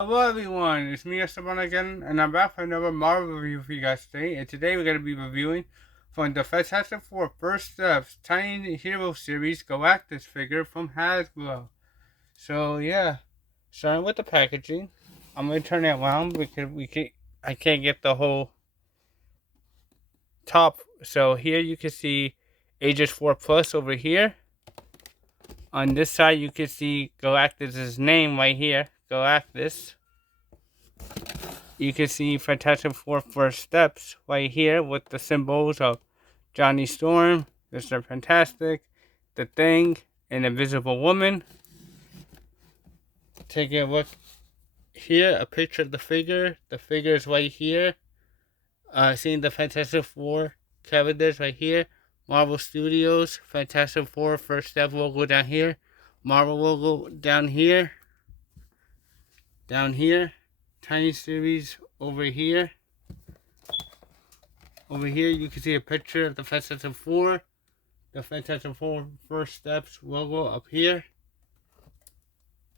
Hello everyone, it's me Esteban again, and I'm back for another Marvel review for you guys today. And today we're going to be reviewing from the Fantastic Four First Steps Tiny Hero Series Galactus figure from Hasbro. So yeah, starting with the packaging, I'm going to turn it around because I can't get the whole top. So here you can see Ages 4 Plus over here. On this side you can see Galactus' name right here, Galactus. You can see Fantastic Four First Steps right here with the symbols of Johnny Storm, Mr. Fantastic, The Thing, and Invisible Woman. Take a look here, a picture of the figure. The figure is right here. Seeing the Fantastic Four characters right here. Marvel Studios, Fantastic Four First Step logo down here. Marvel logo down here. Down here. Tiny Series over here. Over here, you can see a picture of the Fantastic Four. The Fantastic Four First Steps logo up here.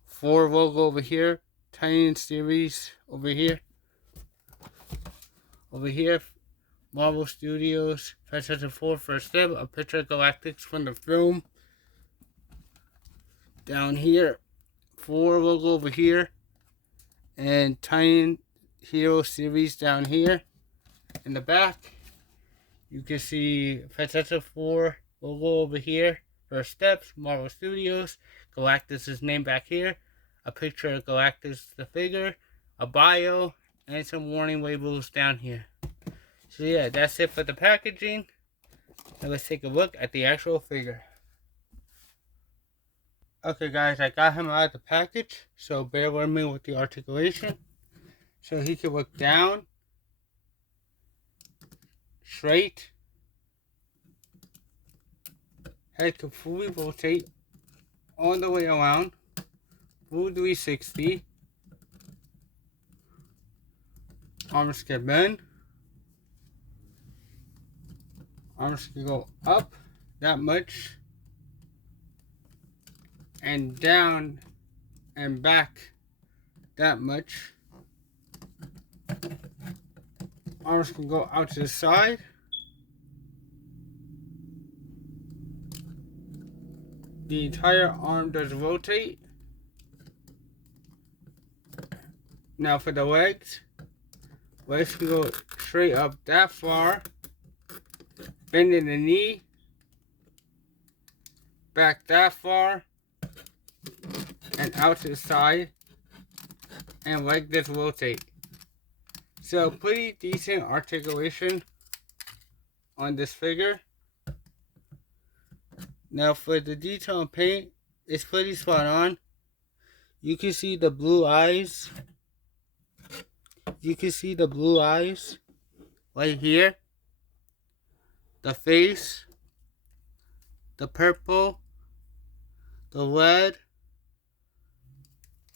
Four logo over here. Tiny Series over here. Over here, Marvel Studios, Fantastic Four First Step. A picture of Galactus from the film. Down here, four logo over here. And Tiny Hero Series down here. In the back, you can see Fantastic Four logo over here. First Steps, Marvel Studios. Galactus' name back here. A picture of Galactus the figure. A bio. And some warning labels down here. So yeah, that's it for the packaging. Now let's take a look at the actual figure. Okay guys, I got him out of the package. So bear with me with the articulation. So he can look down. Straight. Head can fully rotate all the way around. Full 360. Arms can bend. Arms can go up that much. And down and back that much. Arms can go out to the side. The entire arm does rotate. Now for the legs. Legs can go straight up that far. Bending the knee. Back that far. And out to the side. And leg does rotate. So pretty decent articulation on this figure. Now for the detail and paint, it's pretty spot on. You can see the blue eyes. You can see the blue eyes right here. The face. The purple. The red.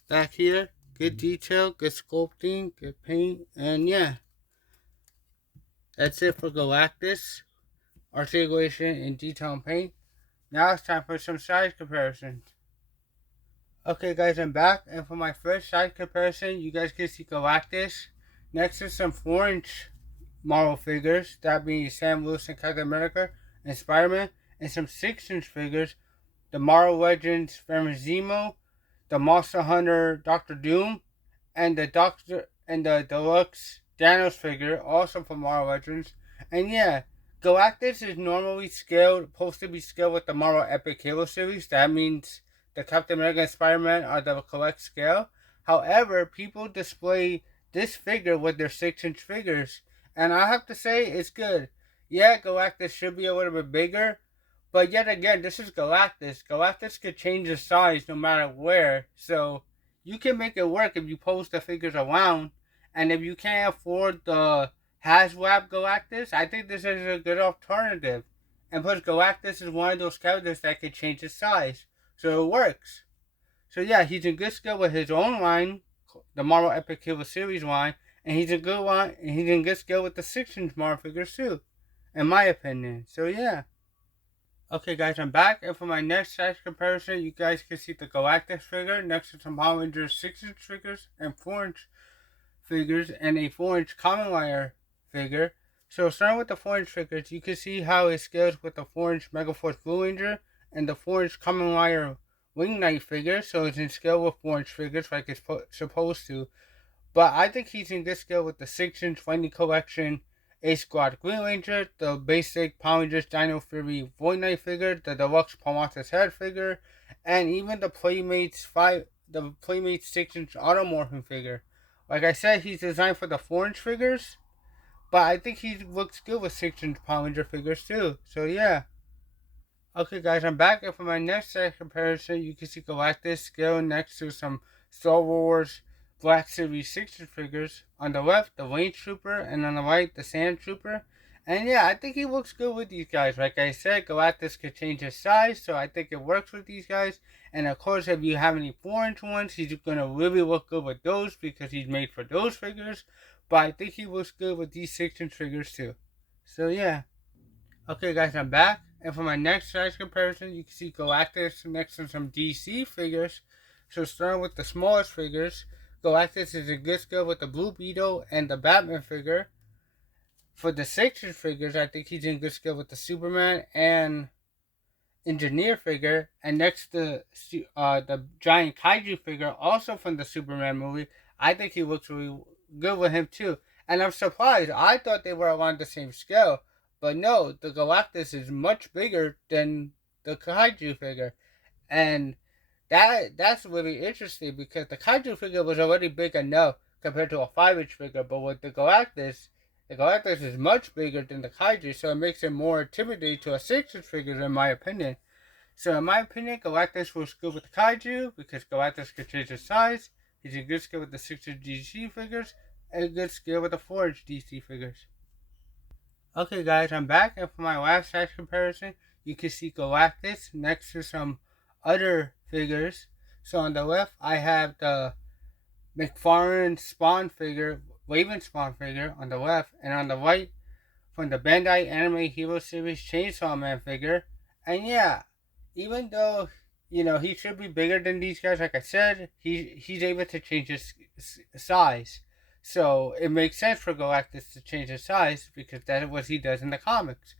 Back here. Good detail, good sculpting, good paint, and yeah. That's it for Galactus. Articulation and detail and paint. Now it's time for some size comparisons. Okay guys, I'm back, and for my first size comparison, you guys can see Galactus next to some 4-inch Marvel figures, that being Sam Wilson, Captain America, and Spider-Man, and some 6-inch figures, the Marvel Legends Fermazimo, the Monster Hunter Doctor Doom, and the deluxe Thanos figure, also from Marvel Legends. And yeah, Galactus is normally supposed to be scaled with the Marvel Epic Hero series. That means the Captain America and Spider-Man are the correct scale. However, people display this figure with their 6-inch figures, and I have to say it's good. Yeah, Galactus should be a little bit bigger, but yet again, this is Galactus. Galactus could change the size no matter where, so you can make it work if you post the figures around. And if you can't afford the Hasbro Galactus, I think this is a good alternative. And plus, Galactus is one of those characters that can change his size, so it works. So yeah, he's in good scale with his own line, the Marvel Epic Hero Series line, and he's in good scale with the 6-inch Marvel figures too, in my opinion. So yeah. Okay guys, I'm back, and for my next size comparison, you guys can see the Galactus figure next to some Power Rangers 6-inch figures and 4-inch figures and a 4-inch Common Wire figure. So starting with the 4-inch figures, you can see how it scales with the 4-inch Megaforce Blue Ranger and the 4-inch Common Wire Wing Knight figure, so it's in scale with 4-inch figures like it's supposed to. But I think he's in good scale with the 6-inch Finding Collection A Squad Green Ranger, the basic Power Rangers Dino Fury Void Knight figure, the deluxe Palmatas Head figure, and even the Playmates 6-inch Automorphin figure. Like I said, he's designed for the 4-inch figures, but I think he looks good with 6-inch Power Ranger figures too. So yeah. Okay guys, I'm back, and for my next set comparison, you can see Galactus scale next to some Star Wars Black Series 6-inch figures. On the left, the Range Trooper, and on the right, the Sand Trooper. And yeah, I think he looks good with these guys. Like I said, Galactus could change his size, so I think it works with these guys. And of course, if you have any 4-inch ones, he's going to really look good with those because he's made for those figures. But I think he looks good with these 6-inch figures too. So yeah. Okay guys, I'm back, and for my next size comparison, you can see Galactus next to some DC figures. So starting with the smallest figures, Galactus is in good scale with the Blue Beetle and the Batman figure. For the 6-inch figures, I think he's in good scale with the Superman and Engineer figure, and next to the giant kaiju figure, also from the Superman movie, I think he looks really good with him too. And I'm surprised. I thought they were around the same scale, but no, the Galactus is much bigger than the kaiju figure, and that's really interesting because the kaiju figure was already big enough compared to a 5-inch figure, but with the Galactus is much bigger than the kaiju, so it makes it more intimidating to a 6-inch figure, in my opinion. So in my opinion, Galactus was good with the kaiju because Galactus could change his size. He's in good scale with the 6-inch DC figures and a good scale with the 4-inch DC figures. Okay guys, I'm back, and for my last size comparison, you can see Galactus next to some other figures. So on the left, I have the McFarlane Spawn figure, Raven Spawn figure on the left, and on the right, from the Bandai Anime Hero Series Chainsaw Man figure. And yeah, even though he should be bigger than these guys, like I said, he's able to change his size. So it makes sense for Galactus to change his size because that's what he does in the comics.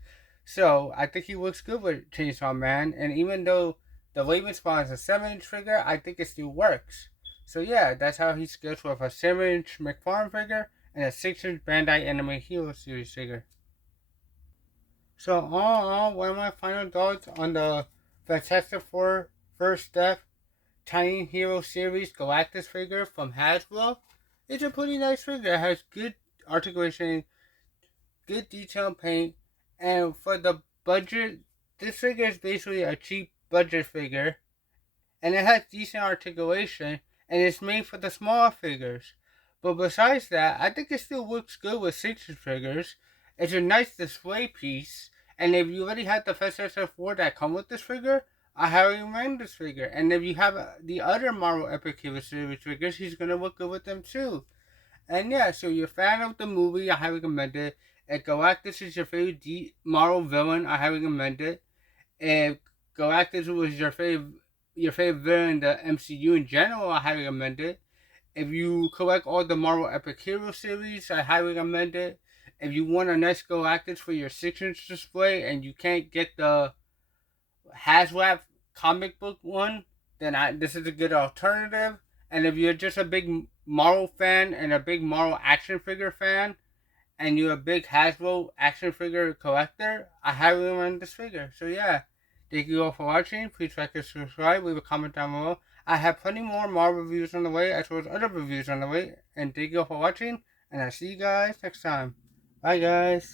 So I think he looks good with Chainsaw Man, and even though the Raven Spawn is a 7-inch figure, I think it still works. So yeah, that's how he scales with a 7-inch McFarlane figure and a 6-inch Bandai Anime Hero Series figure. So all in all, one of my final thoughts on the Fantastic Four First Step Tiny Hero Series Galactus figure from Hasbro. It's a pretty nice figure. It has good articulation, good detail paint, and for the budget, this figure is basically a cheap budget figure, and it has decent articulation, and it's made for the smaller figures. But besides that, I think it still looks good with 6-inch figures. It's a nice display piece, and if you already have the Fantastic Four that come with this figure, I highly recommend this figure. And if you have the other Marvel Epic Hero Series figures, he's going to look good with them too. And yeah, so you're a fan of the movie, I highly recommend it. If Galactus is your favorite Marvel villain, I highly recommend it. If Galactus was your favorite villain in the MCU in general, I highly recommend it. If you collect all the Marvel Epic Hero series, I highly recommend it. If you want a nice Galactus for your 6-inch display and you can't get the Hasbro comic book one, then this is a good alternative. And if you're just a big Marvel fan and a big Marvel action figure fan, and you're a big Hasbro action figure collector, I highly recommend this figure. So yeah, thank you all for watching. Please like and subscribe, leave a comment down below. I have plenty more Marvel reviews on the way, as well as other reviews on the way. And thank you all for watching, and I'll see you guys next time. Bye guys.